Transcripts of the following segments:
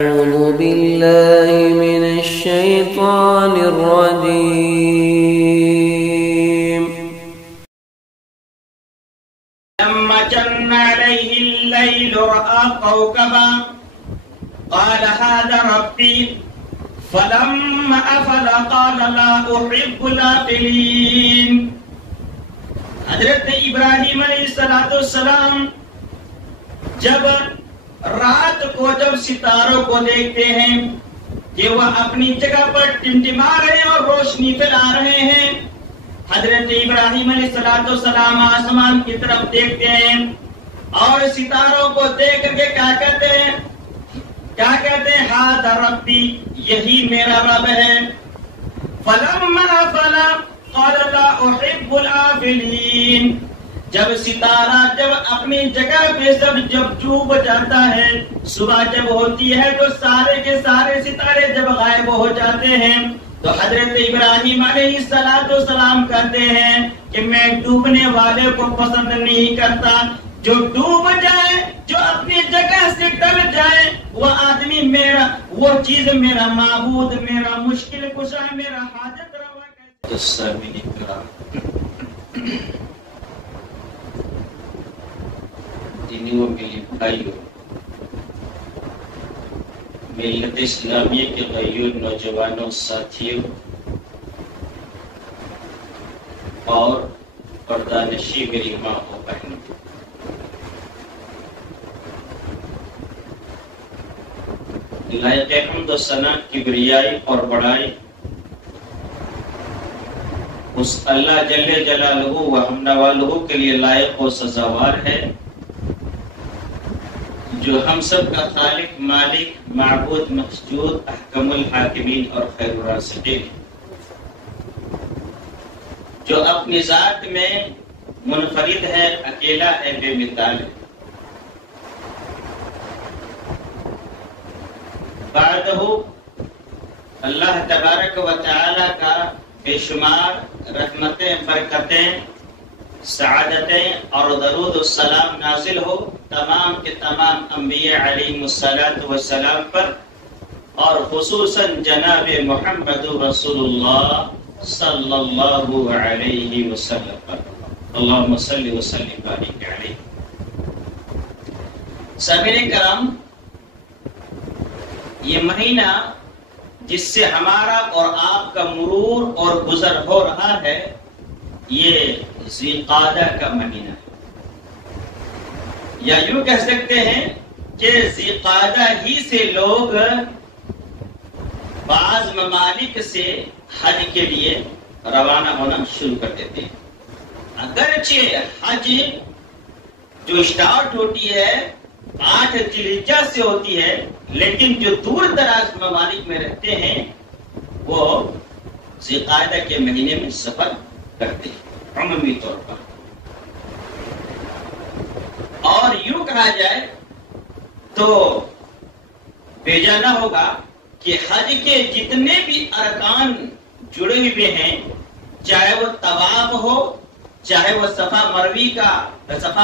أعوذ بالله من الشيطان الرجيم. لما جن عليه الليل رأى كوكبا قال هذا ربي فلما أفل قال لا أحب الآفلين. حضرت ابراہیم علیہ السلام جب رات کو جب ستاروں کو دیکھتے ہیں کہ وہ اپنی جگہ پر ٹمٹما رہے ہیں اور روشنی پھیلا رہے ہیں، حضرت ابراہیم علیہ السلام آسمان کی طرف دیکھتے ہیں اور ستاروں کو دیکھ کر کے کیا کہتے ہیں ھذا ربی، یہی میرا رب ہے. فلما افل قال لا احب الآفلین. جب ستارہ جب اپنی جگہ پہ جب ڈوب جاتا ہے، صبح جب ہوتی ہے تو سارے کے سارے ستارے جب غائب ہو جاتے ہیں تو حضرت ابراہیم علیہ السلام کہتے ہیں کہ میں ڈوبنے والے کو پسند نہیں کرتا. جو ڈوب جائے، جو اپنی جگہ سے ٹل جائے، وہ آدمی میرا، وہ چیز میرا معبود، میرا مشکل کشا، میرا حاجت روا. دینیوں ملی بھائیوں، ملت اسلامیہ کے غیور نوجوانوں، ساتھیوں اور پردہ نشی میری ماں و بہن، لائق حمد و ثنا، کبریائی اور بڑائی اس اللہ جل جلالہ و ہم نوالہ کے لیے لائق و سزاوار ہے جو ہم سب کا خالق، مالک، معبود، مسجود، احکم الحاکمین اور خیر الرازقین، جو اپنی ذات میں منفرد ہے، اکیلا ہے، بے مثال ہے. بعدہ اللہ تبارک و تعالی کا بے شمار رحمتیں، برکتیں، سعادتیں اور درود السلام نازل ہو تمام کے تمام انبیاء علیہم السلام پر، اور خصوصاً جناب محمد رسول اللہ صلی اللہ علیہ وسلم پر. اللہم صلی وسلم بارک علیہ. سامعین کرام، یہ مہینہ جس سے ہمارا اور آپ کا مرور اور گزر ہو رہا ہے، یہ ذی قعدہ کا مہینہ ہے، یا یوں کہہ سکتے ہیں کہ ذی قعدہ ہی سے لوگ بعض ممالک سے حج کے لیے روانہ ہونا شروع کر دیتے ہیں. اگرچہ حج جو اسٹارٹ ہوتی ہے 8 ذی الحجہ سے ہوتی ہے، لیکن جو دور دراز ممالک میں رہتے ہیں وہ ذی قعدہ کے مہینے میں سفر کرتے ہیں عمومی طور پر. اور یوں کہا جائے تو بھیجا نہ ہوگا کہ حج کے جتنے بھی ارکان جڑے ہوئے ہیں، چاہے وہ طواف ہو، چاہے وہ صفا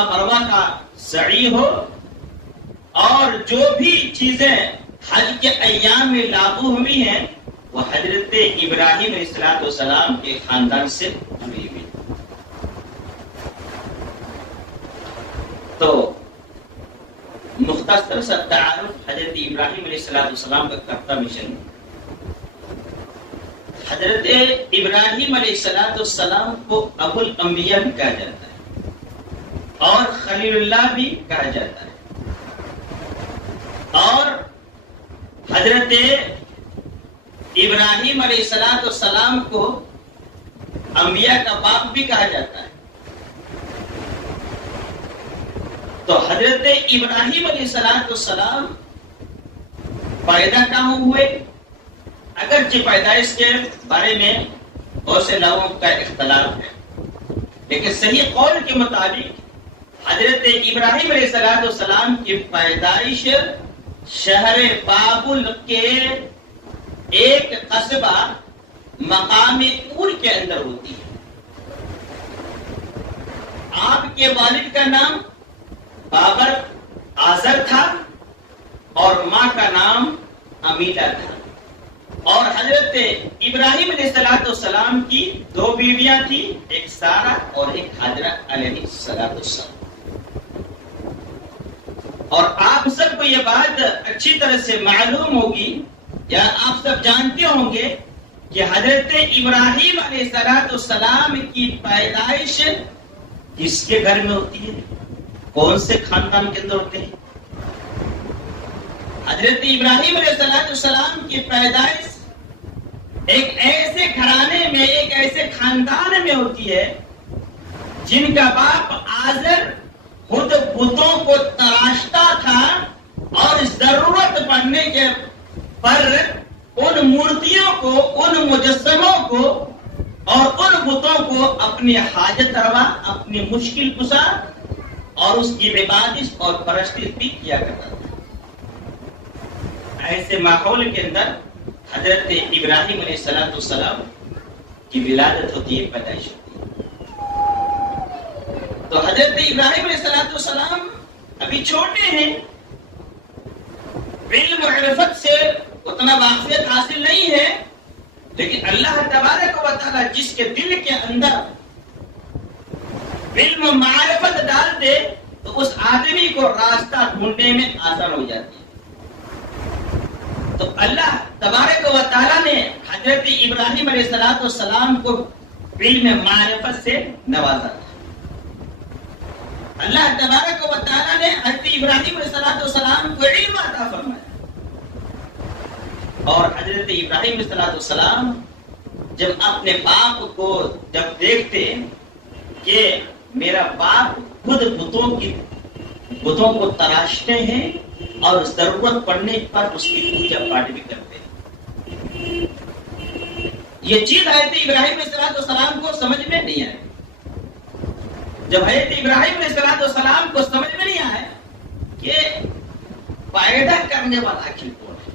مروہ کا سعی ہو، اور جو بھی چیزیں حج کے ایام میں لاگو ہوئی ہیں وہ حضرت ابراہیم علیہ السلام کے خاندان سے جڑی ہوئی. تو مختصر سا تعارف حضرت ابراہیم علیہ السلام کا کرتا مشن. حضرت ابراہیم علیہ السلام کو ابو الانبیاء بھی کہا جاتا ہے اور خلیل اللہ بھی کہا جاتا ہے، اور حضرت ابراہیم علیہ السلام کو انبیاء کا باپ بھی کہا جاتا ہے. تو حضرت ابراہیم علیہ السلام پیدا کہاں ہوئے؟ اگرچہ پیدائش کے بارے میں بہت سے لوگوں کا اختلاف ہے، لیکن صحیح قول کے مطابق حضرت ابراہیم علیہ السلام کی پیدائش شہر بابل کے ایک قصبہ مقام طور کے اندر ہوتی ہے. آپ کے والد کا نام بابر آزر تھا اور ماں کا نام امیلہ تھا. اور حضرت ابراہیم علیہ السلام کی 2 بیویاں تھیں، ایک سارہ اور ایک حاجرہ علیہ السلام. اور آپ سب کو یہ بات اچھی طرح سے معلوم ہوگی یا آپ سب جانتے ہوں گے کہ حضرت ابراہیم علیہ السلام کی پیدائش کس کے گھر میں ہوتی ہے، کون سے خاندان کے اندر ہوتے ہیں؟ حضرت ابراہیم علیہ السلام کی پیدائش ایک ایسے گھرانے میں، ایک ایسے خاندان میں ہوتی ہے جن کا باپ آزر خود بتوں کو تراشتا تھا اور ضرورت پڑنے کے پر ان مورتیوں کو، ان مجسموں کو اور ان بتوں کو اپنی حاجت روا، اپنی مشکل کشا اور اس کی عبادت اور پرستش بھی کیا کرتا تھا. ایسے ماحول کے اندر حضرت ابراہیم علیہ السلام کی ولادت ہوتی ہے، پیدائش ہوتی ہے. تو حضرت ابراہیم علیہ السلام ابھی چھوٹے ہیں، علم و معرفت سے اتنا واقفیت حاصل نہیں ہے، لیکن اللہ تبارک و تعالی جس کے دل کے اندر علم و معرفت ڈال دے تو اس آدمی کو راستہ ڈھونڈنے میں آسان ہو جاتی ہے. تو اللہ تبارک و تعالی نے حضرت ابراہیم علیہ السلام کو علم معرفت سے نوازا تھا. اللہ تبارک و تعالی نے حضرت ابراہیم علیہ السلام کو علم عطا فرمایا. اور حضرت ابراہیم علیہ السلام جب اپنے باپ کو جب دیکھتے کہ میرا باپ خود بتوں کو تراشتے ہیں اور ضرورت پڑنے پر اس کی پوجا پاٹ بھی کرتے ہیں، یہ چیز حضرت ابراہیم علیہ السلام کو سمجھ میں نہیں آئی. جب حضرت ابراہیم علیہ السلام کو سمجھ میں نہیں آیا کہ پیدا کرنے والا آخر کون ہے،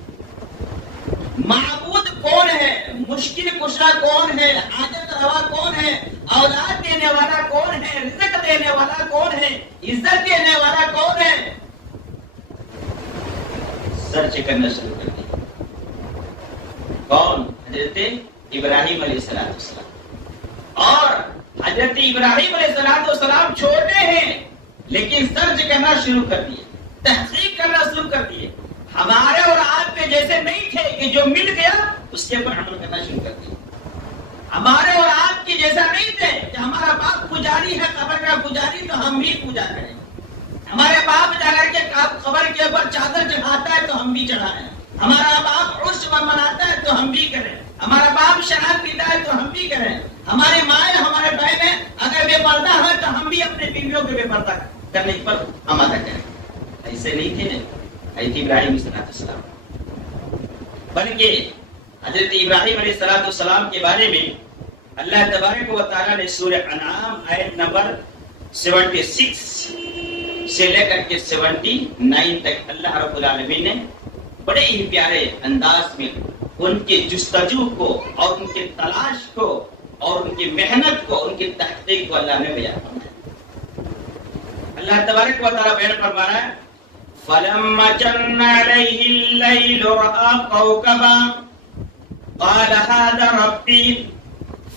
معبود کون ہے، مشکل کشا کون ہے، حاجت روا کون ہے، اولاد دینے والا کون ہے، رزق دینے والا کون ہے، عزت دینے والا کون ہے، سرچ کرنا شروع کر دیا. کون؟ حضرت ابراہیم علیہ السلام. اور حضرت ابراہیم علیہ السلام چھوٹے ہیں لیکن سرچ کرنا شروع کر دیے، تحقیق کرنا شروع کر دیے. ہمارے اور آپ کے جیسے نہیں تھے کہ جو مل گیا اس کے اوپر عمل کرنا شروع کر دیے. ہمارے اور آپ کی جیسا نہیں تھے کہ ہمارا باپ پجاری ہے، قبر کا پجاری، تو ہم بھی پوجا کریں. ہمارے باپ جا کر کے قبر کے اوپر چادر چڑھاتا ہے تو ہم بھی چڑھائیں. ہمارا باپ عرس مناتا ہے تو ہم بھی کریں. ہمارا باپ شراب پیتا ہے تو ہم بھی کریں. ہمارے مائیں، ہمارے بہنیں اگر بے پردہ ہے تو ہم بھی اپنے بیویوں کے بے پردہ کرنے پر آمادہ کریں. ایسے نہیں تھے حضرت ابراہیم علیہ السلام، بلکہ حضرت ابراہیم علیہ السلام کے بارے میں اللہ تبارک و تعالیٰ نے سورہ انعام آیت نمبر 76 سے لے کر کے 79 تک اللہ رب العالمین نے بڑے ہی پیارے انداز میں ان کے جستجو کو اور ان کے تلاش کو اور ان کی محنت کو، ان کی تحقیق کو اللہ نے بیان فرمایا. اللہ تبارک و تعالیٰ بیان فرما رہا ہے فَلَمَّا جَنَّ عَلَيْهِ اللَّيْلُ رَأَىٰ كَوْكَبًا قَالَ هَٰذَا رَبِّي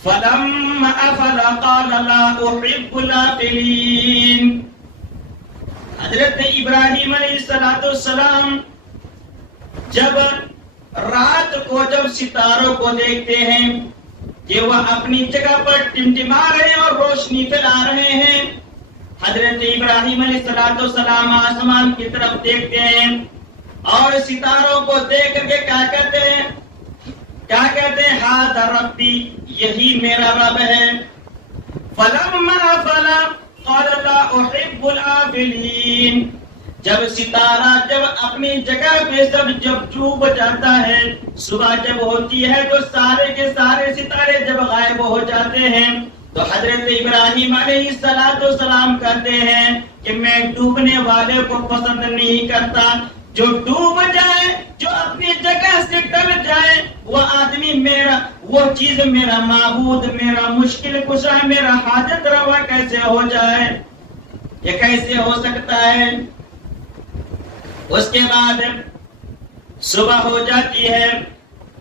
فَلَمَّا أَفَلَ قَالَ لَا أُحِبُّ الْآفِلِينَ. حضرت ابراہیم علیہ السلام جب رات کو جب ستاروں کو دیکھتے ہیں کہ وہ اپنی جگہ پر ٹمٹما رہے ہیں اور روشنی پھیلا رہے ہیں، حضرت ابراہیم علیہ السلام آسمان کی طرف دیکھتے ہیں اور ستاروں کو دیکھ کر کے کیا کہتے ہیں ہذا ربی، یہی میرا رب ہے. فلما افل قال لا احب الآفلین. جب ستارہ جب اپنی جگہ پہ جب ڈوب جاتا ہے، صبح جب ہوتی ہے تو سارے کے سارے ستارے جب غائب ہو جاتے ہیں تو حضرت ابراہیم علیہ السلام کہتے ہیں کہ میں ڈوبنے والے کو پسند نہیں کرتا. جو ڈوب جائے، جو اپنی جگہ سے ٹل جائے، وہ آدمی میرا، وہ چیز میرا معبود، میرا مشکل کشا، میرا حاجت روا کیسے ہو جائے؟ یہ کیسے ہو سکتا ہے؟ اس کے بعد صبح ہو جاتی ہے.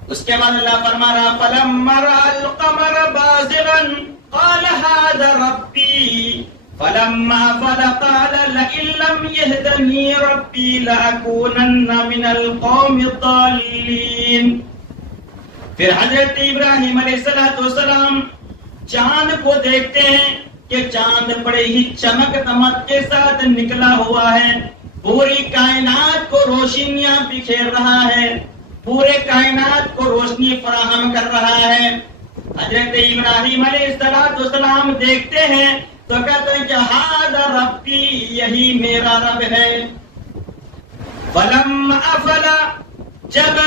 اس کے بعد اللہ فرما رہا فلما رأى القمر بازغا قال هذا ربي فلما أفل قال لئن لم يهدني ربي لأكونن من القوم الضالين. پھر حضرت ابراہیم علیہ السلام چاند کو دیکھتے ہیں کہ چاند بڑے ہی چمک دمک کے ساتھ نکلا ہوا ہے، پوری کائنات کو روشنیاں بکھیر رہا ہے، پورے کائنات کو روشنی فراہم کر رہا ہے. حضرت ابراہیم علیہ السلام دیکھتے ہیں تو کہتے ہیں کہ ھذا ربی، یہی میرا رب ہے. فلما افل، جب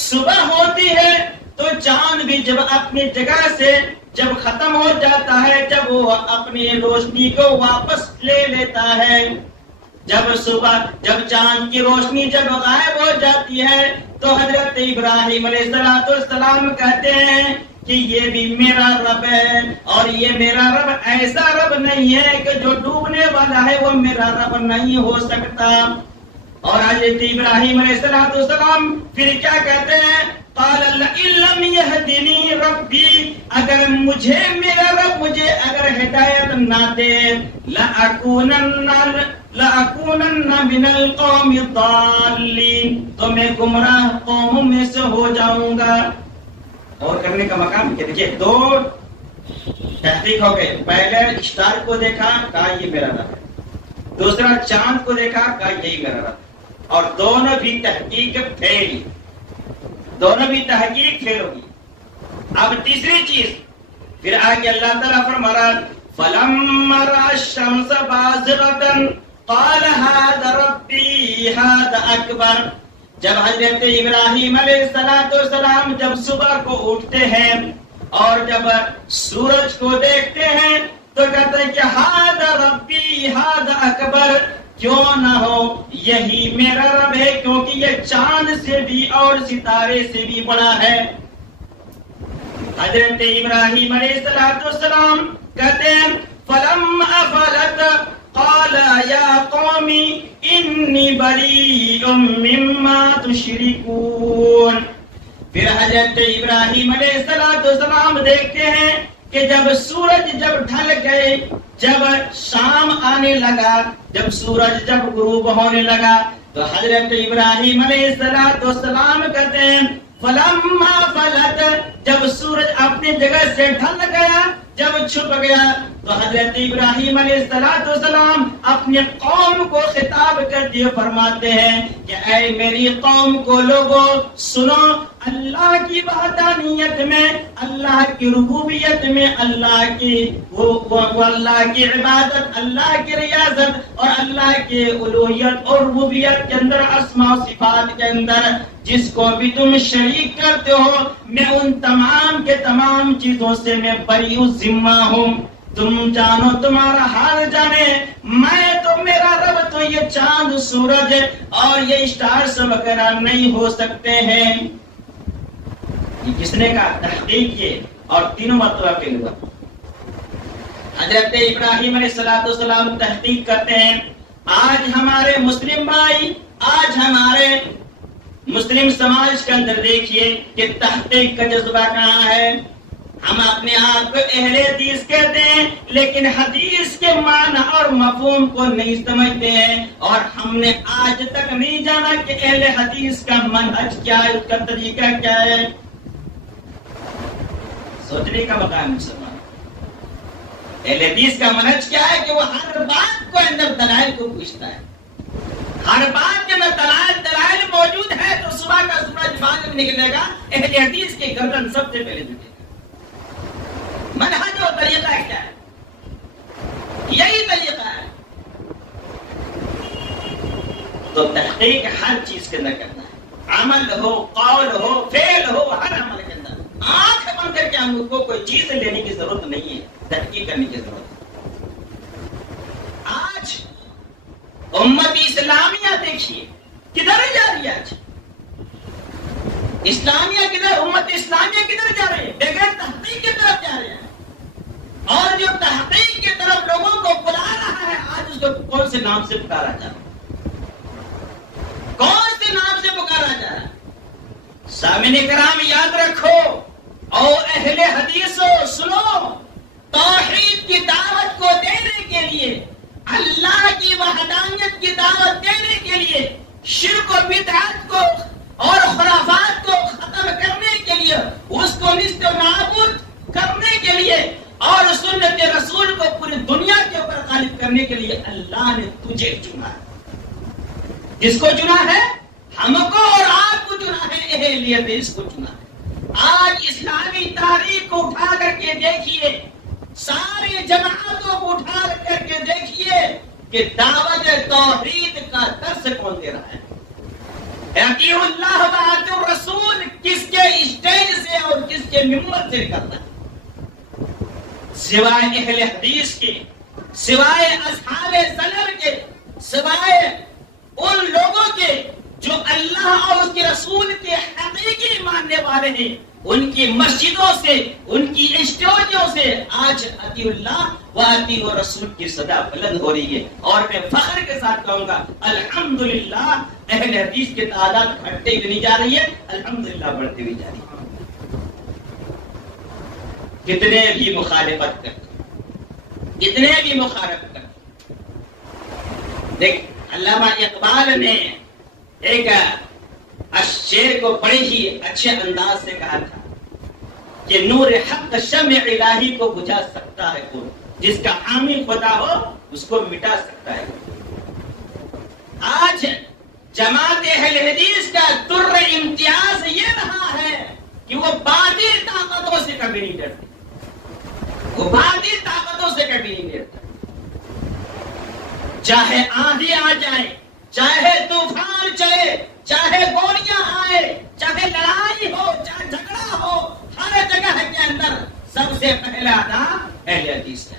صبح ہوتی ہے تو چاند بھی جب اپنی جگہ سے جب ختم ہو جاتا ہے، جب وہ اپنی روشنی کو واپس لے لیتا ہے، جب صبح جب چاند کی روشنی جب غائب ہو جاتی ہے تو حضرت ابراہیم علیہ السلام کہتے ہیں کہ یہ بھی میرا رب ہے، اور یہ میرا رب ایسا رب نہیں ہے کہ جو ڈوبنے والا ہے، وہ میرا رب نہیں ہو سکتا. اور حضرت ابراہیم علیہ السلام پھر کیا کہتے ہیں قال لئن لم يهدني ربي، اگر مجھے میرا رب مجھے اگر ہدایت نہ دے لأكونن من القوم الضالين، تو میں گمراہ قوموں میں سے ہو جاؤں گا. اور کرنے کا مقام کہ دیکھیے دو تحقیق ہو گئے. پہلے اشتار کو دیکھا کہا یہ میرا رب ہے، دوسرا چاند کو دیکھا کہا یہی میرا رب ہے، اور دونوں بھی تحقیق فیل، دونوں بھی تحقیق فیل ہوگی. اب تیسری چیز پھر آگے اللہ تعالیٰ فرما رہا فَلَمَّا رَأَى الشَّمْسَ بَازِغَةً قَالَ هَذَا رَبِّي هَذَا أَكْبَرُ. جب حضرت ابراہیم علیہ السلام جب صبح کو اٹھتے ہیں اور جب سورج کو دیکھتے ہیں تو کہتے ہیں کہ هَذَا رَبِّي هَذَا أَكْبَرُ، کیوں نہ ہو یہی میرا رب ہے، کیونکہ یہ چاند سے بھی اور ستارے سے بھی بڑا ہے. حضرت ابراہیم علیہ السلام کہتے ہیں فَلَمَّا أَفَلَتْ قَالَ يَا قَوْمِ إِنِّي بَرِيءٌ مِّمَّا تُشْرِكُونَ. پھر حضرت ابراہیم علیہ السلام دیکھتے ہیں کہ جب سورج جب ڈھل گئے، جب شام آنے لگا، جب سورج جب غروب ہونے لگا تو حضرت ابراہیم علیہ السلام کہتے ہیں فلما فلت، جب سورج اپنی جگہ سے ڈھل گیا، جب چھپ گیا تو حضرت ابراہیم علیہ السلام اپنی قوم کو خطاب کرتے فرماتے ہیں کہ اے میری قوم کو لوگو سنو، اللہ کی وحدانیت میں، اللہ کی ربوبیت میں، اللہ کی اللہ کی عبادت، اللہ کی ریاضت اور اللہ کی الوہیت اور ربوبیت کے اندر، اسماء و صفات کے اندر جس کو بھی تم شریک کرتے ہو، میں ان تمام کے تمام چیزوں سے میں بری ذمہ ہوں. تم جانو تمہارا حال جانے، میں تو میرا رب تو یہ چاند سورج اور یہ اسٹار سب وغیرہ نہیں ہو سکتے ہیں. یہ کس نے کہا؟ تحقیق کیے اور تینوں مرتبہ پہ ہوا. حضرت ابراہیم علیہ السلام تحقیق کرتے ہیں. آج ہمارے مسلم بھائی، آج ہمارے مسلم سماج کے اندر دیکھیے کہ تحقیق کا جذبہ کہاں ہے. ہم اپنے آپ کو اہل حدیث کہتے ہیں لیکن حدیث کے معنی اور مفہوم کو نہیں سمجھتے ہیں، اور ہم نے آج تک نہیں جانا کہ اہل حدیث کا منہج کیا ہے، اس کا طریقہ کیا ہے. سوچنے کا مقام مسلمان. اہل حدیث کا منہج کیا ہے کہ وہ ہر بات کو اندر دلائل کو پوچھتا ہے، ہر بات کے اندر دلائل موجود ہے تو صبح کا سورج فاضل نکلے گا. اہل حدیث کی گردن سب سے پہلے جھکے گا. منہج اور طریقہ کیا ہے؟ یہی طریقہ ہے. تو تحقیق ہر چیز کے اندر کرنا ہے، عمل ہو، قول ہو، فعل ہو، ہر عمل کے اندر آنکھ بند کر کے ہم کو کوئی چیز لینے کی ضرورت نہیں ہے، تحقیق کرنے کی ضرورت ہے. آج امت اسلامیہ دیکھیے کدھر جا رہی ہے. آج اسلامیہ کدھر، امت اسلامیہ کدھر جا رہی ہے؟ بغیر تحقیق کی طرف جا رہے ہیں. اور جو تحقیق کی طرف لوگوں کو بلا رہا ہے، آج اس کو کون سے نام سے پکارا جا رہا ہے؟ کون سے نام سے پکارا جا رہا ہے؟ سامعین کرام یاد رکھو اور اہل حدیثو سنو، توحید کی دعوت کو دینے کے لیے، اللہ کی وحدانیت کی دعوت دینے کے لیے، شرک و بدعت کو اور خرافات کو ختم کرنے کے لیے، اس کو نیست و نابود کرنے کے لیے اور سنت رسول کو پوری دنیا کے اوپر غالب کرنے کے لیے اللہ نے تجھے چنا ہے۔ کس کو چنا ہے؟ ہم کو اور آپ کو چنا ہے، اہلیت اس کو چنا ہے۔ آج اسلامی تاریخ کو اٹھا کر کے دیکھیے، ساری جماعتوں کو اٹھا کر کے دیکھیے کہ دعوت توحید کا درس کون دے رہا ہے؟ اطیعوا اللہ و اطیعوا الرسول کس کے اسٹیج سے اور کس کے ممبر سے کرتا ہے؟ سوائے اہل حدیث کے، سوائے اصحاب سلف کے، سوائے ان لوگوں کے جو اللہ اور اس کے رسول کے حقیقی ماننے والے ہیں، ان کی مسجدوں سے، ان کی اسٹوڈیو سے آج اطیعوا اللہ و اطیعوا الرسول کی صدا بلند ہو رہی ہے۔ اور میں فخر کے ساتھ کہوں گا الحمدللہ اہل حدیث کی تعداد گھٹتے ہوئی نہیں جا رہی ہے، الحمدللہ بڑھتی ہوئی جا رہی ہے۔ کتنے بھی مخالفت کر، کتنے بھی مخالفت کر، دیکھ علامہ اقبال نے ایک شعر کو بڑے ہی اچھے انداز سے کہا تھا کہ نور حق شمع الہی کو بجھا سکتا ہے کون، جس کا حامی خدا ہو اس کو مٹا سکتا ہے۔ آج جماعت اہل حدیث کا در امتیاز یہ رہا ہے کہ وہ باطل طاقتوں سے کبھی نہیں ڈرتے، وہ باطل طاقتوں سے کبھی نہیں ڈرتے، چاہے آندھی آ جائے، چاہے طوفان چلے، چاہے گولیاں آئے، چاہے لڑائی ہو، چاہے جھگڑا ہو، ہر جگہ کے اندر سب سے پہلا نام اہل حدیث ہے۔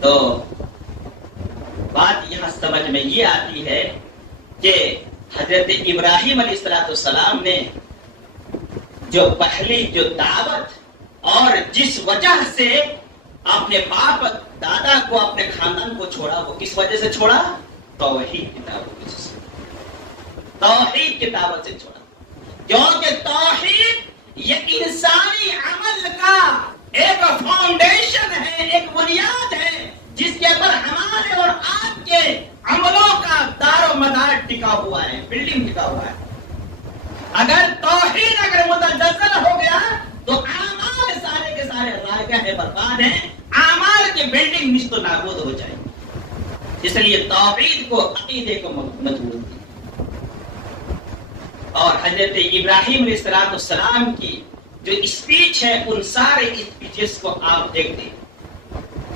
تو بات یہاں سمجھ میں یہ آتی ہے کہ حضرت ابراہیم علیہ السلام نے جو پہلی جو دعوت اور جس وجہ سے اپنے باپ دادا کو، اپنے خاندان کو چھوڑا، وہ کس وجہ سے چھوڑا؟ توحید کی دعوت کی وجہ سے، توحید کی دعوت سے چھوڑا، کیونکہ توحید یہ انسانی عمل کا ایک فاؤنڈیشن ہے، ایک بنیاد ہے جس کے اوپر ہمارے اور آپ کے عملوں کا دار و مدار ٹکا ہوا ہے، بلڈنگ ٹکا ہوا ہے۔ اگر توحید اگر متزلزل ہو گیا تو اعمال سارے کے سارے رائگاں ہیں، برباد ہیں، اعمال کی بلڈنگ نشت و نابود ہو جائے گی۔ اس لیے توحید کو، عقیدے کو مضبوط کی۔ اور حضرت ابراہیم علیہ السلام کی جو اسپیچ ہے، ان سارے اسپیچز کو آپ دیکھ دیں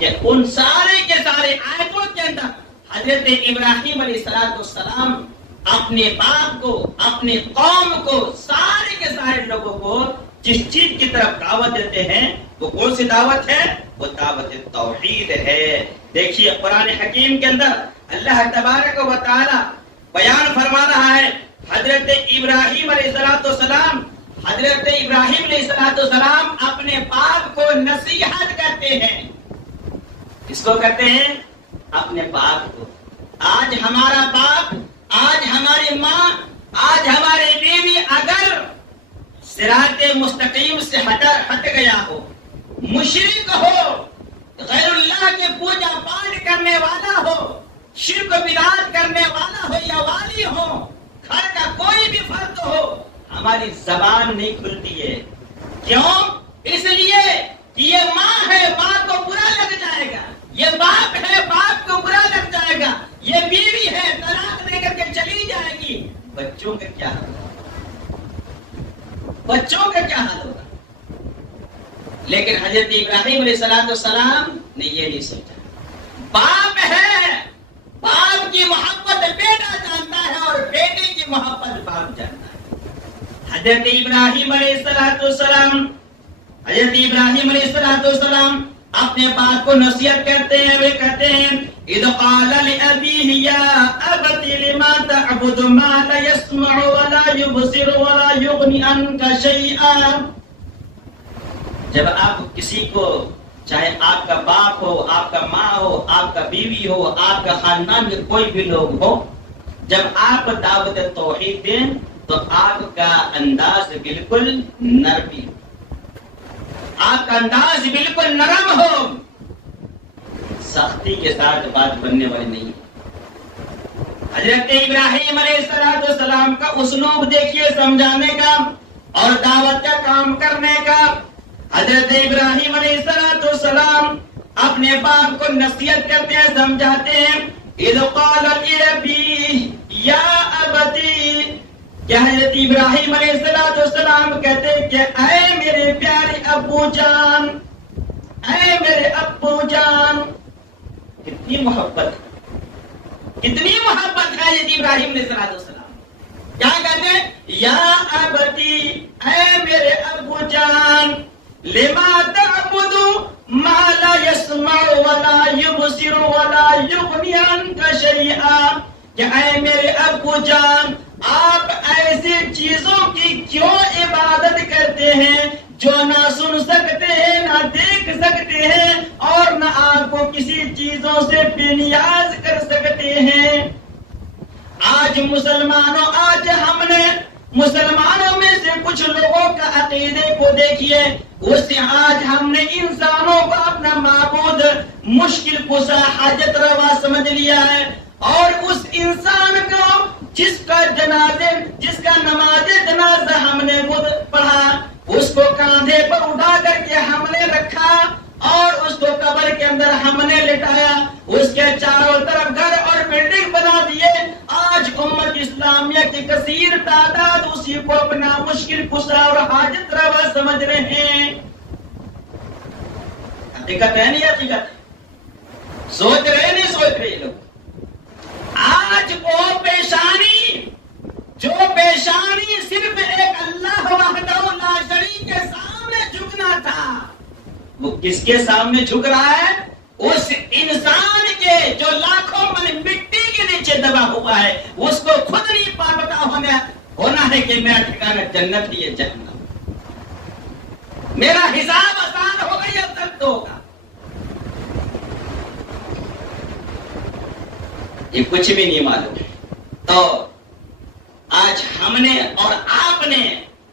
کہ ان سارے کے سارے آیتوں کے اندر حضرت ابراہیم علیہ السلام اپنے باپ کو، اپنے قوم کو، سارے کے سارے لوگوں کو جس چیز کی طرف دعوت دیتے ہیں وہ کون سی دعوت ہے؟ وہ دعوت توحید ہے۔ دیکھیے قرآن حکیم کے اندر اللہ تبارک و تعالی بیان فرما رہا ہے، حضرت ابراہیم علیہ السلام، حضرت ابراہیم علیہ السلام اپنے باپ کو نصیحت کرتے ہیں۔ کس کو کرتے ہیں؟ اپنے باپ کو۔ آج ہمارا باپ، آج ہماری ماں، آج ہماری بیوی اگر صراط مستقیم سے ہٹ گیا ہو، مشرک ہو، غیر اللہ کے پوجا پاٹ کرنے والا ہو، شرک و بدعت کرنے والا ہو یا والی ہو، گھر کا کوئی بھی فرد ہو، ہماری زبان نہیں کھلتی ہے۔ کیوں؟ اس لیے کہ یہ ماں ہے، ماں کو برا لگ جائے گا، یہ باپ ہے، باپ کو برا لگ جائے گا، یہ بیوی ہے، طلاق دے کر کے چلی جائے گی۔ بچوں کا کیا حال ہوگا؟ بچوں کا کیا حال ہوگا؟ لیکن حضرت ابراہیم علیہ السلام نے یہ نہیں سوچا۔ باپ ہے، باپ کی محبت بیٹا جانتا ہے اور بیٹے کی محبت باپ جانتا ہے۔ حضرت ابراہیم علیہ السلام، حضرت ابراہیم علیہ السلام اپنے باپ کو نصیحت کرتے ہیں، وہ کہتے ہیں اذ قال لأبيه يا أبت لما تعبد ما لا يسمع ولا يبصر ولا يغني عنك شيئا۔ جب آپ کسی کو، چاہے آپ کا باپ ہو، آپ کا ماں ہو، آپ کا بیوی ہو، آپ کا خاندان کے کوئی بھی لوگ ہو، جب آپ دعوت توحید دیں تو آپ کا انداز بالکل نرمی، آپ کا انداز بالکل نرم ہو، سختی کے ساتھ بات بننے والی نہیں۔ حضرت ابراہیم علیہ السلام کا اسلوب دیکھیے سمجھانے کا اور دعوت کا کام کرنے کا۔ حضرت ابراہیم علیہ السلام اپنے باپ کو نصیحت کرتے ہیں، سمجھاتے ہیں۔ اذ قال لأبيه یا ابتی، کہ حضرت ابراہیم علیہ السلام کہتے ہیں کہ اے میرے پیارے ابو جان، اے میرے ابو جان۔ کتنی محبت، کتنی محبت ہے حضرت ابراہیم علیہ السلام۔ کیا کہتے ہیں؟ یا ابتی، اے میرے ابو جان، لما تعبد ما لا يسمع ولا يبصر ولا يغني عنك شيئا، کہ اے میرے ابو جان، آپ ایسی چیزوں کی کیوں عبادت کرتے ہیں جو نہ سن سکتے ہیں، نہ دیکھ سکتے ہیں، اور نہ آپ کو کسی چیزوں سے بے نیاز کر سکتے ہیں۔ آج مسلمانوں، آج ہم نے مسلمانوں میں سے کچھ لوگوں کا عقیدے کو دیکھیے، اس سے آج ہم نے انسانوں کو اپنا معبود مشکل کشا حاجت روا سمجھ لیا ہے، اور اس انسان کو جس کا نماز جنازہ ہم نے خود پڑھا، اس کو کاندھے پر اٹھا کر کے ہم نے رکھا اور اس کو قبر کے اندر ہم نے لٹایا، اس کے چاروں طرف گھر اور بلڈنگ بنا دیے۔ آج امت اسلامیہ کی کثیر تعداد اسی کو اپنا مشکل کشا اور حاجت روا سمجھ رہے ہیں۔ حقیقت ہے نہیں حقیقت؟ سوچ رہے نہیں سوچ رہے لوگ؟ آج وہ پیشانی صرف ایک اللہ وحدہ لا شریک کے سامنے جھکنا تھا، وہ کس کے سامنے جھک رہا ہے؟ اس انسان کے جو لاکھوں من مٹی کے نیچے دبا ہوا ہے، اس کو خود نہیں پتا ہونا ہے کہ میرا ٹھکانہ جنت ہی ہے جہنم، میرا حساب آسان ہوگا یا سخت ہوگا؟ یہ کچھ بھی نہیں معلوم۔ تو آج ہم نے اور آپ نے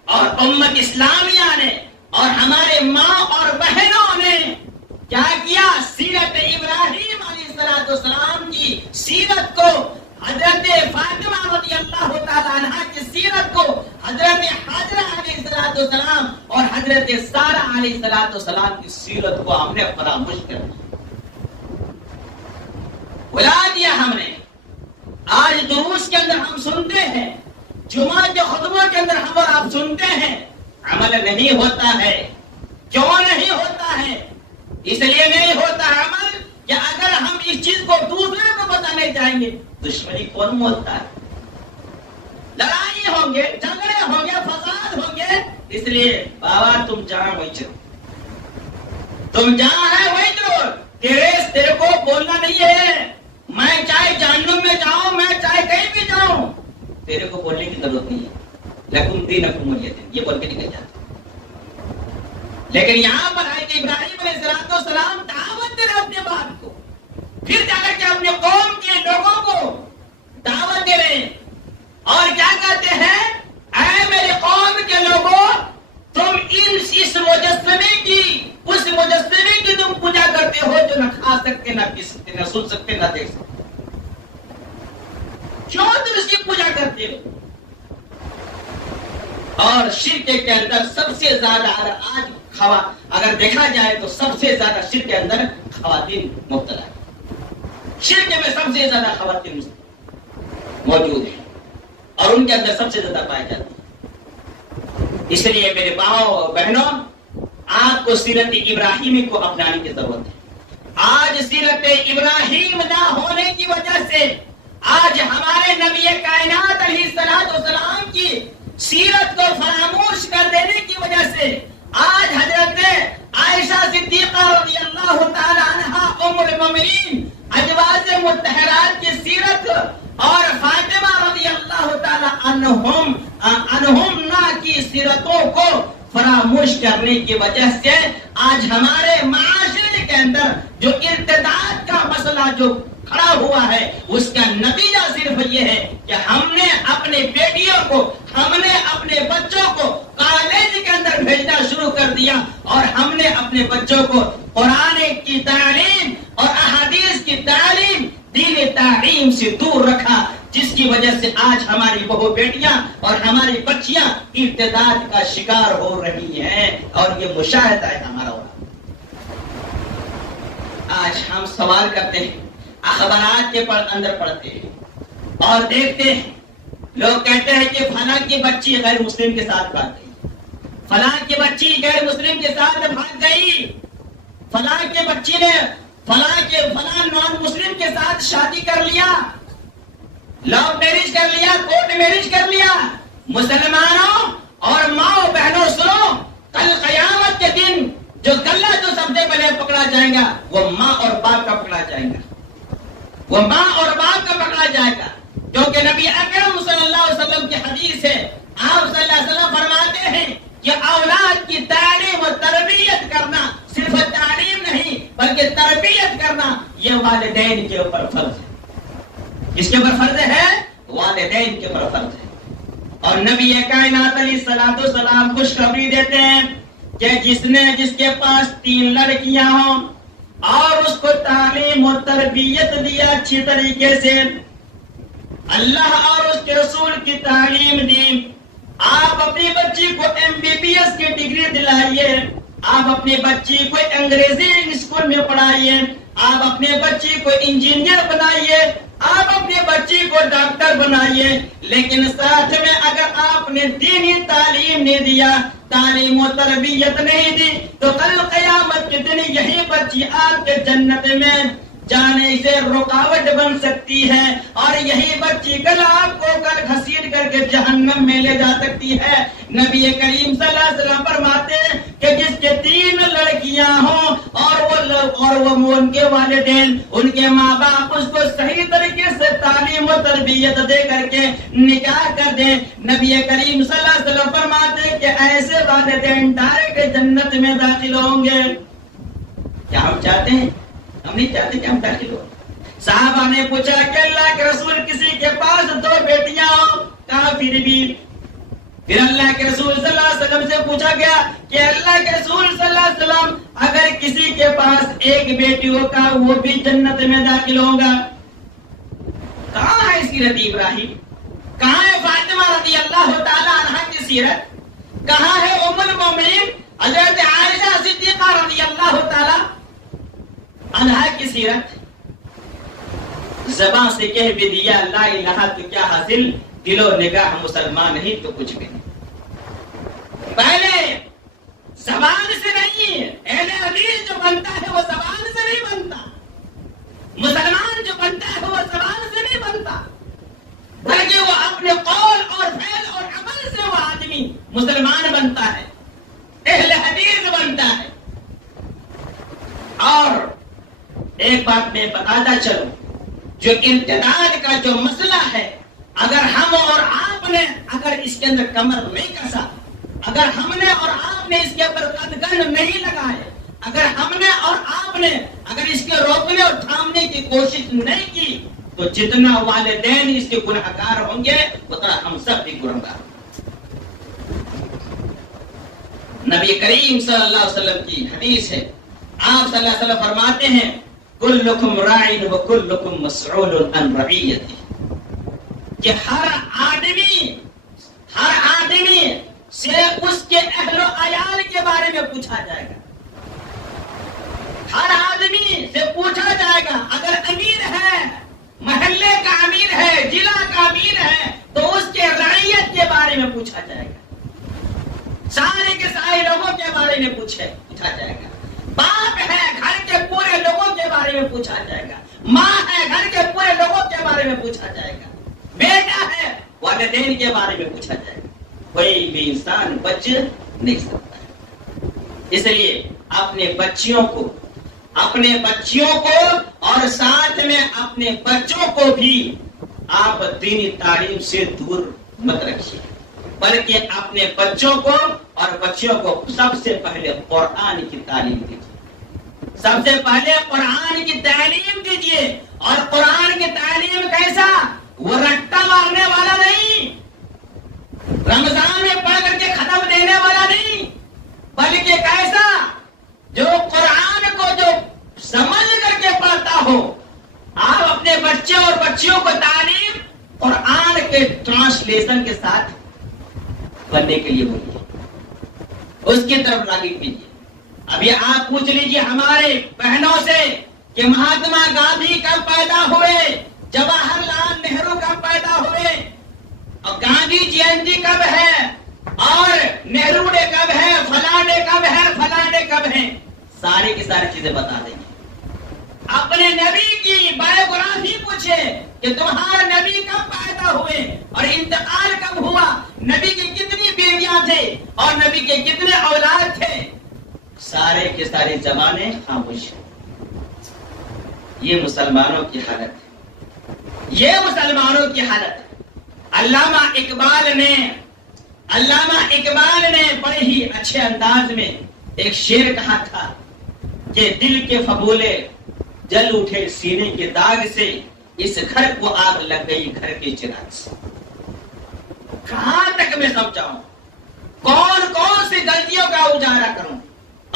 اور امت اسلامیہ نے اور ہمارے ماں اور بہنوں نے کیا کیا؟ سیرت ابراہیم علیہ السلام کی سیرت کو، حضرت فاطمہ رضی اللہ تعالی عنہا کی سیرت کو، حضرت حاجرہ علیہ السلام اور حضرت سارہ علیہ السلام کی سیرت کو ہم نے فراموش کر دیا، بلا دیا ہم نے۔ آج دروس کے اندر ہم سنتے ہیں، جمعہ کے خطبوں کے اندر ہم اور آپ سنتے ہیں، عمل نہیں ہوتا ہے۔ کیوں نہیں ہوتا ہے؟ اس لیے نہیں ہوتا عمل کہ اگر ہم اس چیز کو دوسرے کو بتانے جائیں گے، دشمنی کون مولتا ہے؟ لڑائی ہوں گے، جھگڑے ہوں گے، فساد ہوں گے۔ اس لیے بابا تم جہاں وہی چلو، تم جہاں ہے وہی چلو، تیرے کو بولنا نہیں ہے، میں چاہے جہنم میں جاؤں، میں چاہے کہیں بھی جاؤں، تیرے کو بولنے کی ضرورت نہیں ہے۔ لکم دینکم ولی دین، یہ بول کے نکل جاتا۔ لیکن یہاں پر حضرت ابراہیم علیہ السلام دعوت دے رہے اپنے باپ کو، پھر جا کر کے اپنے قوم کے لوگوں کو دعوت دے رہے ہیں، اور کیا کہتے ہیں؟ اے میرے قوم کے لوگوں، تم اس مجسمے کی، اس مجسمے کی تم پوجا کرتے ہو جو نہ کھا سکتے، نہ پی سکتے، نہ سن سکتے، نہ دیکھ سکتے، کیوں تم اس کی پوجا کرتے ہو؟ اور شرک کے اندر سب سے زیادہ آج اگر دیکھا جائے تو سب سے زیادہ شرک کے اندر خواتین مبتلا ہے، شرک میں سب سے زیادہ خواتین موجود ہیں اور ان کے اندر سب سے زیادہ پائے جاتے ہیں۔ اس لیے میرے باؤں اور بہنوں، آپ کو سیرت ابراہیمی کو اپنانے کی ضرورت ہے۔ آج سیرت ابراہیم نہ ہونے کی وجہ سے، آج ہمارے نبی کائنات علیہ السلام کی سیرت کو فراموش کر دینے کی وجہ سے، آج حضرت عائشہ صدیقہ رضی اللہ تعالی عنہا ام المومنین ازواج مطہرات کی سیرت اور فاطمہ رضی اللہ تعالی عنہم کی سیرتوں کو فراموش کرنے کی وجہ سے آج ہمارے معاشرے کے اندر جو ارتداد کا مسئلہ جو کھڑا ہوا ہے، اس کا نتیجہ صرف یہ ہے کہ ہم نے اپنے بیٹیوں کو، ہم نے اپنے بچوں کو کالج کے اندر بھیجنا شروع کر دیا، اور ہم نے اپنے بچوں کو قرآن کی تعلیم اور احادیث کی تعلیم، دین تعلیم سے دور رکھا، جس کی وجہ سے آج ہماری بہو بیٹیاں اور ہماری بچیاں ارتداد کا شکار ہو رہی ہیں، اور یہ مشاہدہ ہے ہمارا۔ آج ہم سوال کرتے ہیں، اخبارات کے اندر پڑھتے ہیں اور دیکھتے ہیں، لوگ کہتے ہیں کہ فلاں کی بچی غیر مسلم کے ساتھ بھاگ گئی، فلاں کی بچی غیر مسلم کے ساتھ بھاگ گئی، فلاں کے بچی نے فلاں نان مسلم کے ساتھ شادی کر لیا، لو میرج کر لیا، کورٹ میرج کر لیا۔ مسلمانوں اور ماں بہنوں سنو، کل قیامت کے دن جو گلہ جو سب سے پہلے پکڑا جائے گا وہ ماں اور باپ کا پکڑا جائے گا، وہ ماں اور باپ کا پکڑا جائے گا، کیونکہ نبی اکرم صلی اللہ علیہ وسلم کی حدیث ہے، آپ صلی اللہ علیہ وسلم فرماتے ہیں کہ اولاد کی تعلیم اور تربیت کرنا، صرف تعلیم نہیں بلکہ تربیت کرنا، یہ والدین کے اوپر فرض ہے۔ کس کے اوپر فرض ہے؟ والدین کے اوپر فرض ہے۔ اور نبی کائنات علیہ الصلوۃ والسلام خوشخبری دیتے ہیں کہ جس کے پاس 3 لڑکیاں ہوں اور اس کو تعلیم اور تربیت دیا اچھی طریقے سے، اللہ اور اس کے رسول کی تعلیم دی، آپ اپنی بچی کو MBBS کی ڈگری دلائیے، آپ اپنی بچی کو انگریزی اسکول میں پڑھائیے، آپ اپنے بچی کو انجینئر بنائیے، آپ اپنے بچی کو ڈاکٹر بنائیے، لیکن ساتھ میں اگر آپ نے دینی تعلیم نہیں دیا، تعلیم و تربیت نہیں دی، تو کل قیامت کے دن یہی بچی آپ کے جنت میں جانے سے رکاوٹ بن سکتی ہے، اور یہی بچی کل آپ کو کل گھسیٹ کر کے جہنم میں لے جا سکتی ہے۔ نبی کریم صلی اللہ علیہ وسلم فرماتے ہیں کہ جس کے 3 لڑکیاں ہوں اور وہ ان کے والدین، ان کے ماں باپ اس کو صحیح طریقے سے تعلیم و تربیت دے کر کے نکاح کر دیں، نبی کریم صلی اللہ علیہ وسلم فرماتے ہیں کہ ایسے والدین ڈائریکٹ جنت میں داخل ہوں گے۔ کیا ہم چاہتے ہیں؟ ہم نہیں چاہتے کہ ہم داخل ہو۔ صحابہ نے پوچھا کہ اللہ کے رسول کسی کے پاس 2 بیٹیاں ہوں، کہا پھر اللہ کے رسول صلی اللہ علیہ وسلم سے پوچھا گیا کہ اللہ کے رسول صلی اللہ علیہ وسلم اگر کسی کے پاس 1 بیٹی ہوگا وہ بھی جنت میں داخل ہوگا۔ کہاں ہے سیرت ابراہیم؟ کہاں ہے فاطمہ رضی اللہ تعالی عنہا کی سیرت؟ کہاں ہے ام المومنین حضرت عائشہ صدیقہ رضی اللہ تعالی عنہا کی سیرت؟ زبان سے کہہ بھی دیا لا الہ تو کیا حاصل، دل و نگاہ مسلمان نہیں تو کچھ بھی نہیں۔ پہلے زبان سے نہیں، اہل حدیث جو بنتا ہے وہ زبان سے نہیں بنتا، مسلمان جو بنتا ہے وہ زبان سے نہیں بنتا، بلکہ وہ اپنے قول اور فعل اور عمل سے وہ آدمی مسلمان بنتا ہے، اہل حدیث بنتا ہے۔ اور ایک بات میں بتاتا چلوں، جو ارتداد کا جو مسئلہ ہے، اگر ہم اور آپ نے اگر اس کے اندر کمر نہیں کسا، اگر ہم نے اور آپ نے اس کے اوپر قدغن نہیں لگائے، اگر ہم نے اور آپ نے اگر اس کے روکنے اور تھامنے کی کوشش نہیں کی، تو جتنا والدین اس کے گنہگار ہوں گے اتنا ہم سب بھی گنہگار ہوں گے۔ نبی کریم صلی اللہ علیہ وسلم کی حدیث ہے، آپ صلی اللہ علیہ وسلم فرماتے ہیں کلکم راعٍ وکلکم مسئول عن رعیتہ، کہ ہر آدمی سے اس کے اہل و عیال کے بارے میں پوچھا جائے گا، ہر آدمی سے پوچھا جائے گا۔ اگر امیر ہے، محلے کا امیر ہے، ضلع کا امیر ہے، تو اس کے رعیت کے بارے میں پوچھا جائے گا، سارے کے سارے لوگوں کے بارے میں پوچھا جائے گا۔ باپ ہے، گھر کے پورے لوگوں کے بارے میں پوچھا جائے گا، ماں ہے، گھر کے پورے لوگوں کے بارے میں پوچھا جائے گا، بیٹا ہے، والدین کے بارے میں پوچھا جائے گا۔ کوئی بھی انسان بچ نہیں سکتا ہے۔ اس لیے اپنے بچیوں کو اور ساتھ میں اپنے بچوں کو بھی آپ دینی تعلیم سے دور مت رکھیے، بلکہ اپنے بچوں کو اور بچیوں کو سب سے پہلے قرآن کی تعلیم دیجیے، سب سے پہلے قرآن کی تعلیم دیجیے، اور قرآن کی تعلیم کیسا؟ وہ رٹا مارنے والا نہیں، رمضان میں پڑھ کر کے ختم دینے والا نہیں، بلکہ کیسا؟ جو قرآن کو جو سمجھ کر کے پڑھتا ہو. آپ اپنے بچے اور بچیوں کو تعلیم قرآن کے ٹرانسلیشن کے ساتھ پڑھنے کے لیے بولیے، اس کی طرف راغب کیجیے. ابھی آپ پوچھ لیجیے ہمارے بہنوں سے کہ مہاتما گاندھی کب پیدا ہوئے، جواہر لال نہرو کب پیدا ہوئے، اور گاندھی جینتی کب ہے، اور نہرو ڈے کب ہے، فلاں ڈے کب ہے، فلاں ڈے کب ہے، ساری کی ساری چیزیں بتا دیں گے. اپنے نبی کی بایوگرافی پوچھے کہ تمہارے نبی کب پیدا ہوئے اور انتقال کب ہوا، نبی کی کتنی بیویاں تھے اور نبی کے کتنے اولاد تھے، سارے کے سارے زمانے خاموش ہیں. یہ مسلمانوں کی حالت ہے، یہ مسلمانوں کی حالت ہے. علامہ اقبال نے بڑے ہی اچھے انداز میں ایک شعر کہا تھا کہ دل کے فبولے جل اٹھے سینے کے داغ سے، اس گھر کو آگ لگ گئی گھر کے چراغ سے. کہاں تک میں سمجھاؤں، کون سی غلطیوں کا اجارہ کروں،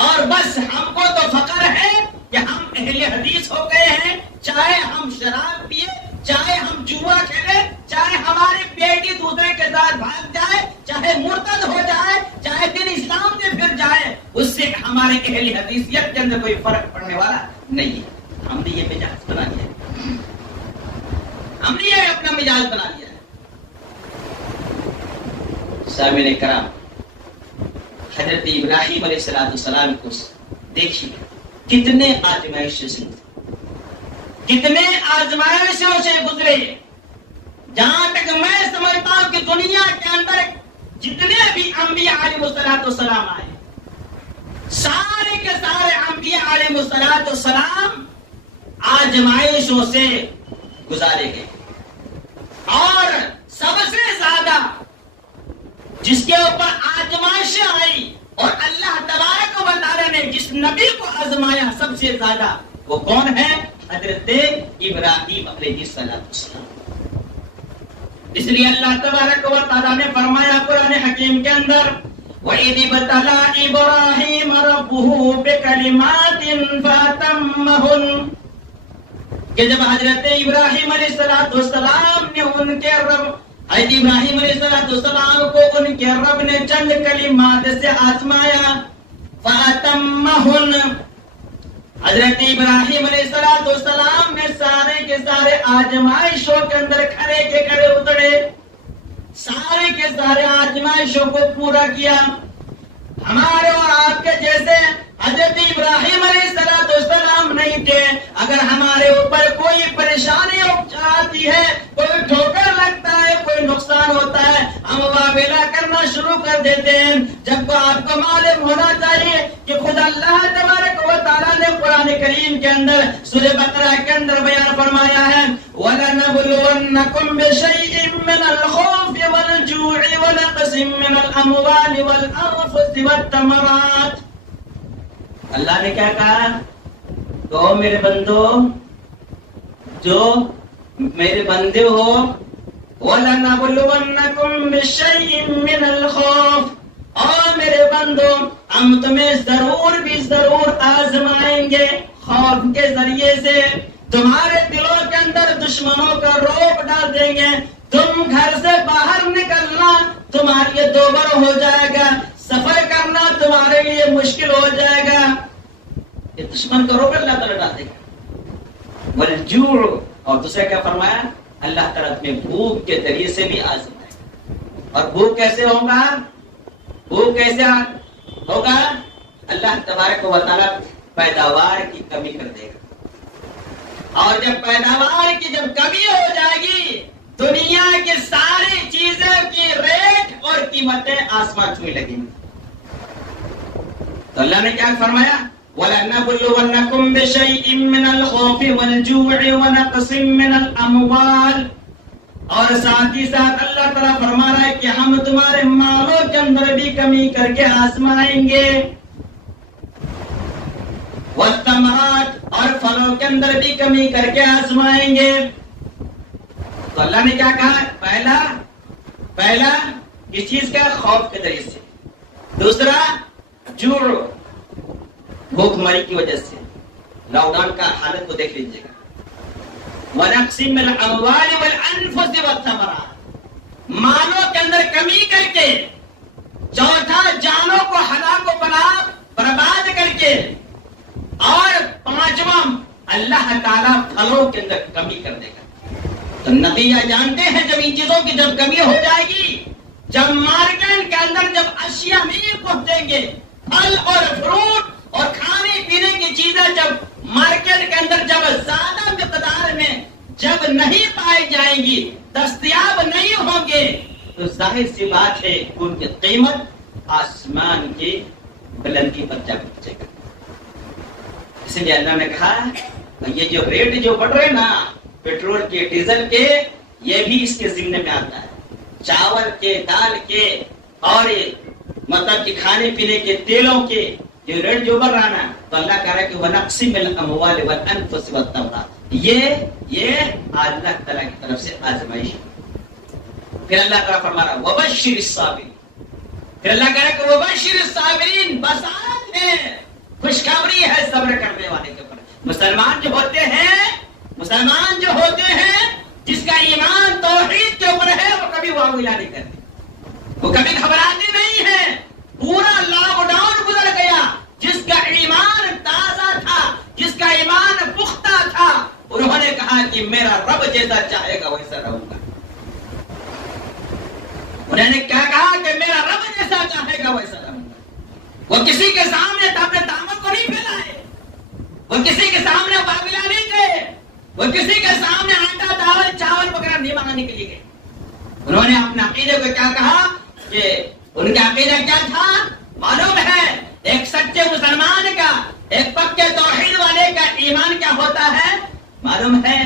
اور بس ہم کو تو فخر ہے کہ ہم اہل حدیث ہو گئے ہیں. چاہے ہم شراب پیے، چاہے ہم جوا کھیلے، چاہے ہماری بیٹی دوسرے کے ساتھ بھاگ جائے، چاہے مرتد ہو جائے، چاہے دین اسلام سے پھر جائے، اس سے ہمارے اہل حدیثیت کے اندر کوئی فرق پڑنے والا نہیں ہے. ہم نے یہ مزاج بنا لیا ہے، ہم نے یہ اپنا مزاج بنا لیا ہے. سامعین کرام، حضرت ابراہیم علیہ السلام کو دیکھیے کتنے آزمائشوں سے گزرے. جہاں تک میں سمجھتا ہوں کہ دنیا کے اندر جتنے بھی انبیاء علیہ السلام آئے، سارے کے سارے انبیاء علیہ السلام آزمائشوں سے گزارے گئے. اور سب سے زیادہ جس کے اوپر آزمائشیں آئی اور اللہ تبارک و تعالی نے جس نبی کو آزمایا سب سے زیادہ، وہ کون ہے؟ حضرت ابراہیم علیہ السلام. اس لیے اللہ تبارک و تعالی نے فرمایا قرآن حکیم کے اندر، وَإِذِ ابْتَلَىٰ إِبْرَاهِيمَ رَبُّهُ بِكَلِمَاتٍ فَأَتَمَّهُنَّ، کہ جب حضرت ابراہیم علیہ السلام نے ان کے رب حضرت ابراہیم علیہ السلام کو ان کے رب نے چند کلمات سے آزمایا، فَأَتَمَّهُنَّ، حضرت ابراہیم علیہ السلام نے سارے کے سارے آزمائشوں کے اندر کھڑے کے کھڑے اترے، سارے کے سارے آزمائشوں کو پورا کیا. ہمارے اور آپ کے جیسے حضرت ابراہیم علیہ السلام نہیں تھے. اگر ہمارے اوپر کوئی پریشانی آتی ہے، کوئی ٹھوکر لگتا ہے، کوئی نقصان ہوتا ہے، ہم واویلا کرنا شروع کر دیتے ہیں. جب آپ کو معلوم ہونا چاہیے کہ خود اللہ تبارک و تعالیٰ نے قرآن کریم کے اندر سورہ بقرہ کے اندر بیان فرمایا ہے، وَلَنَبْلُوَنَّكُمْ بِشَيْءٍ مِّنَ الْخَوْفِ وَالْجُوعِ وَنَقْصٍ مِّنَ الْأَمْوَالِ وَالْأَنفُسِ وَالثَّمَرَاتِ. اللہ نے کیا کہا؟ تو میرے بندو، جو میرے بندے ہو، وَلَنَبْلُوَنَّكُمْ بِشَيْءٍ مِّنَ الْخَوْفِ، اور میرے بندو ہم تمہیں ضرور آزمائیں گے خوف کے ذریعے سے. تمہارے دلوں کے اندر دشمنوں کا رعب ڈال دیں گے. تم گھر سے باہر نکلنا تمہارے لیے دوبر ہو جائے گا، سفر کرنا تمہارے لیے مشکل ہو جائے گا. یہ دشمن کا رعب اللہ تعالیٰ ڈال دے گا. والجوع، اور دوسرا کیا فرمایا؟ اللہ تعالیٰ اپنے بھوک کے ذریعے سے بھی آزمائے. اور بھوک کیسے ہوگا؟ بھوک کیسے ہوگا؟ اللہ تبارک و تعالیٰ پیداوار کی کمی کر دے گا. اور جب پیداوار کی جب کمی ہو جائے گی، دنیا کی ساری چیزوں کی ریٹ اور قیمتیں آسمان چھونے لگیں. تو اللہ نے کیا فرمایا؟ وَلَنَبْلُوَنَّكُمْ بِشَيْءٍ مِّنَ الْخَوْفِ وَالْجُوعِ وَنَقْصٍ مِّنَ الْأَمْوَالِ، اور ساتھ ہی ساتھ اللہ تعالیٰ فرما رہا ہے کہ ہم تمہارے مالوں کے اندر بھی کمی کر کے آزمائیں گے. والثمرات اور پھلوں کے اندر بھی کمی کر کے آزمائیں گے. تو اللہ نے کیا کہا؟ پہلا کس چیز کا؟ خوف کے ذریعے سے. دوسرا جوع، بھوک مری کی وجہ سے. لاک ڈاؤن کا حالت کو دیکھ لیجیے گا. وَنَقْصٍ مِّنَ الْأَمْوَالِ وَالْأَنفُسِ وَالثَّمَرَاتِ، مالوں کے اندر کمی کر کے. چوتھا جانوں کو ہلاک و برباد کر کے. اور پانچواں اللہ تعالیٰ پھلوں کے اندر کمی کر دے گا. تو نتیجہ جانتے ہیں جب ان چیزوں کی جب کمی ہو جائے گی، جب مارکیٹ کے اندر جب اشیاء نہیں پہنچیں گے، پھل اور فروٹ اور کھانے پینے کی چیزیں جب مارکیٹ کے اندر جب زیادہ مقدار میں جب نہیں پائی جائیں گی، دستیاب نہیں ہوں گے، تو ظاہر سی بات ہے ان کی قیمت آسمان کی بلندی پر جا پہنچے گا. اس لیے اللہ نے کہا یہ جو ریٹ جو بڑھ رہے نا پیٹرول کے، ڈیزل کے، یہ بھی اس کے ضمن میں آتا ہے. چاول کے، دال کے اور مطلب کہ کھانے پینے کے تیلوں کے جو ریٹ جو بڑھ رہا نا، تو اللہ کہہ رہا ہے کہ وَنَقْصٍ مِّنَ الْأَمْوَالِ وَالْأَنفُسِ وَالثَّمَرَاتِ، یہ اللہ تعالیٰ کی طرف سے آزمائش ہے. پھر اللہ تعالیٰ فرما رہا وَبَشِّرِ الصَّابِرِينَ، پھر اللہ کہہ رہا ہے کہ وَبَشِّرِ الصَّابِرِينَ، بشارت ہے، خوشخبری ہے صبر کرنے والے کے اوپر. مسلمان جو ہوتے ہیں جس کا ایمان توحید کے اوپر ہے، وہ کبھی واویلا نہیں کرتے، وہ کبھی گھبراتے نہیں ہیں. پورا لاک ڈاؤن گزر گیا، جس کا ایمان تازہ تھا، جس کا ایمان پختہ تھا، انہوں نے کہا کہ میرا رب جیسا چاہے گا ویسا رہوں گا. انہوں نے کیا کہا کہ میرا رب جیسا چاہے گا ویسا رہوں گا. وہ کسی کے سامنے اپنے دامن کو نہیں پھیلائے، وہ کسی کے سامنے واویلا نہیں گئے، وہ کسی کے سامنے آٹا دال چاول وغیرہ نہیں مانگنے کے لیے گئے. انہوں نے اپنے عقیدے کو کیا کہا کہ ان کا عقیدہ کیا تھا معلوم ہے. ایک سچے مسلمان کا، ایک پکے توحید والے کا ایمان کیا ہوتا ہے معلوم ہے؟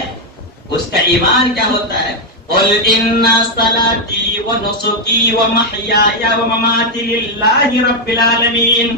اس کا ایمان کیا ہوتا ہے؟ قل ان صلاتي ونسكي ومحياي ومماتي لله رب العالمین.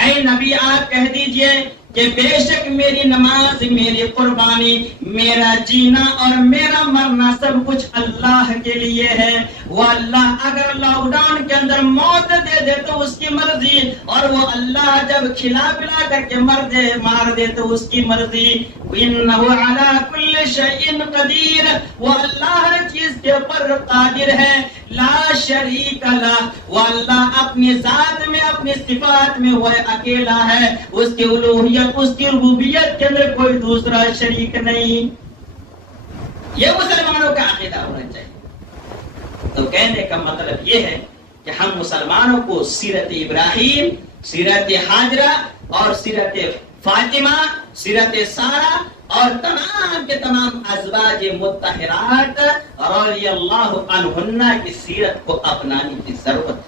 اے نبی آپ کہہ دیجئے کہ بے شک میری نماز، میری قربانی، میرا جینا اور میرا مرنا سب کچھ اللہ کے لیے ہے. وہ اللہ اگر لاک ڈاؤن کے اندر موت دے دے تو اس کی مرضی، اور وہ اللہ جب کھلا پلا کر کے مار دے تو اس کی مرضی. انہ علی کل شیء قدیر، وہ اللہ ہر چیز کے اوپر قادر ہے. لا شریک لہ، وہ اللہ اپنی ذات میں، اپنی صفات میں وہ اکیلا ہے. اس کی الوہیت، اس کی ربوبیت کے اندر کوئی دوسرا شریک نہیں. یہ مسلمانوں کا عقیدہ ہونا چاہیے. تو کہنے کا مطلب یہ ہے کہ ہم مسلمانوں کو سیرت ابراہیم، سیرت حاجرہ اور سیرت فاطمہ، سیرت سارہ اور تمام کے تمام ازواج مطہرات رضی اللہ عنہن کی سیرت کو اپنانے کی ضرورت ہے.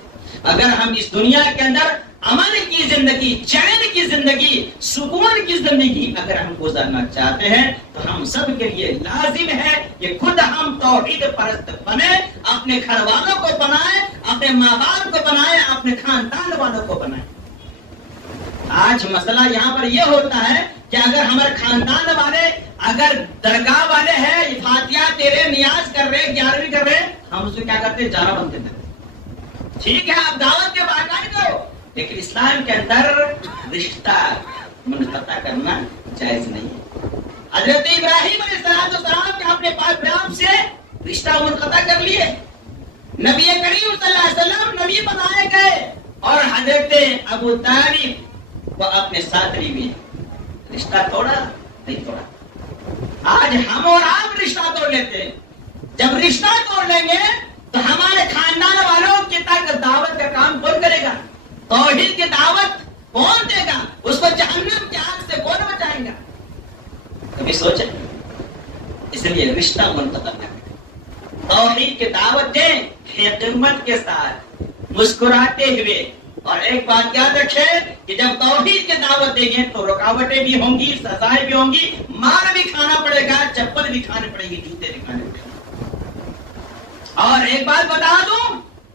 اگر ہم اس دنیا کے اندر امن کی زندگی، چین کی زندگی، سکون کی زندگی اگر ہم گزارنا چاہتے ہیں تو ہم سب کے لیے لازم ہے کہ خود ہم توحید پرست بنے، اپنے گھر والوں کو بنائیں، اپنے ماں باپ کو بنائیں، اپنے خاندان والوں کو بنائیں. آج مسئلہ یہاں پر یہ ہوتا ہے کہ اگر ہمارے خاندان والے اگر درگاہ والے ہیں، فاتحہ تیرے نیاز کر رہے، 11ویں کر رہے، ہم اس کو کیا کرتے ہیں؟ جانا بند کر دیتے. ٹھیک ہے آپ دعوت کے باقاعدہ کرو، لیکن اسلام کے اندر رشتہ منقطع کرنا جائز نہیں ہے. حضرت ابراہیم علیہ السلام کے اپنے باپ سے رشتہ منقطع کر لیے. نبی کریم صلی اللہ علیہ وسلم نبی بنائے گئے اور حضرت ابو طالب وہ اپنے ساتھ لی ہوئے. رشتہ توڑا نہیں توڑا. آج ہم اور آپ رشتہ توڑ لیتے ہیں. جب رشتہ توڑ لیں گے تو ہمارے خاندان والوں کی تک دعوت کا کام کون کرے گا؟ توحید کی دعوت کون دے گا؟ اس کو جہنم کی آگ سے کون بچائے گا؟ کبھی سوچیں. اس لیے رشتہ منقطع نہ کریں، توحید کی دعوت دیں حکمت کے ساتھ، مسکراتے ہوئے. اور ایک بات یاد رکھیں کہ جب توحید کی دعوت دیں گے تو رکاوٹیں بھی ہوں گی، سزائیں بھی ہوں گی، مار بھی کھانا پڑے گا، چپل بھی کھانے پڑے گی، جوتے بھی کھانے پڑے گا. اور ایک بات بتا دوں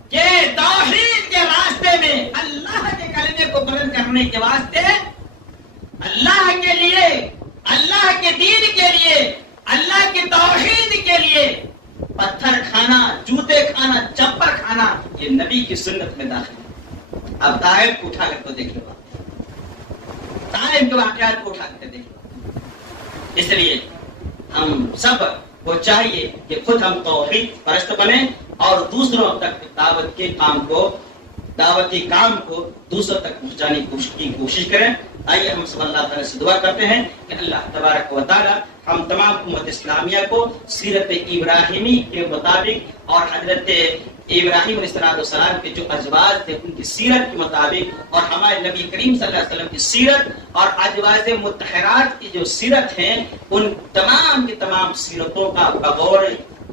کہ توحید کے راستے میں، اللہ کے کلمے کو بلند کرنے کے واسطے اللہ کے لیے، اللہ کے دین کے لیے، اللہ کی توحید کے لیے پتھر کھانا، جوتے کھانا، چپل کھانا، یہ نبی کی سنت میں داخل ہے۔ اب طائف کو اٹھا کر تو دیکھ لو، طائف کے واقعات کو اٹھا کر دیکھ لو۔ اس لیے ہم سب کو چاہیے کہ خود ہم توحید پرست بنیں اور دوسروں تک دعوتی کام کو دوسروں تک پہنچانے کی کوشش کریں۔ آئیے ہم سب اللہ تعالیٰ سے دعا کرتے ہیں کہ اللہ تبارک و تعالیٰ ہم تمام امت اسلامیہ کو سیرت ابراہیمی کے مطابق اور حضرت ابراہیم علیہ السلام کے جو ازواج تھے ان کی سیرت کے مطابق، اور ہمارے نبی کریم صلی اللہ علیہ وسلم کی سیرت اور ازواج مطہرات کی جو سیرت ہیں، ان تمام کی تمام سیرتوں کا بغور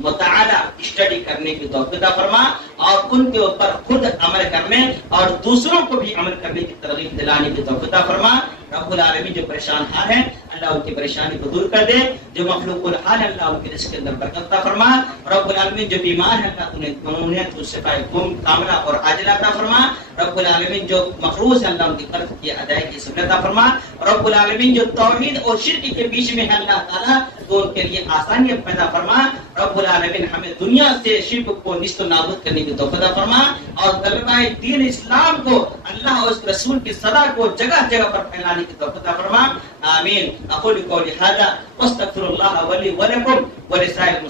مطالعہ اسٹڈی کرنے کی توفیق عطا فرما، اور ان کے اوپر خود عمل کرنے اور دوسروں کو بھی عمل کرنے کی ترغیب دلانے کی توفیق عطا فرما۔ رب العالمین جو پریشان حال ہیں اللہ ان کی پریشانی کو دور کر دے، جو مخلوق الحال ہے اللہ ان کے رزق کے اندر برکت عطا فرما۔ رب العالمین جو بیمار ہیں اللہ انہیں شفاء کاملہ اور عاجلہ عطا فرما۔ رب العالمین جو مقروض ہیں اللہ ان کی قرض کی ادائیگی سہولت عطا فرما۔ رب العالمین جو توحید اور شرک کے بیچ میں ہے اللہ تعالیٰ تو ان کے لیے آسانیاں پیدا فرما۔ رب العالمین ہمیں دنیا سے شرک کو نیست و نابود کرنے کی توفیق عطا فرما، اور غلبہ دین اسلام کو، اللہ اور اس رسول کی صدا کو جگہ جگہ پر پھیلانے کی توفیق عطا فرما۔ آمین۔ اقول قولی ھذا واستغفر اللہ لی ولکم ولسائر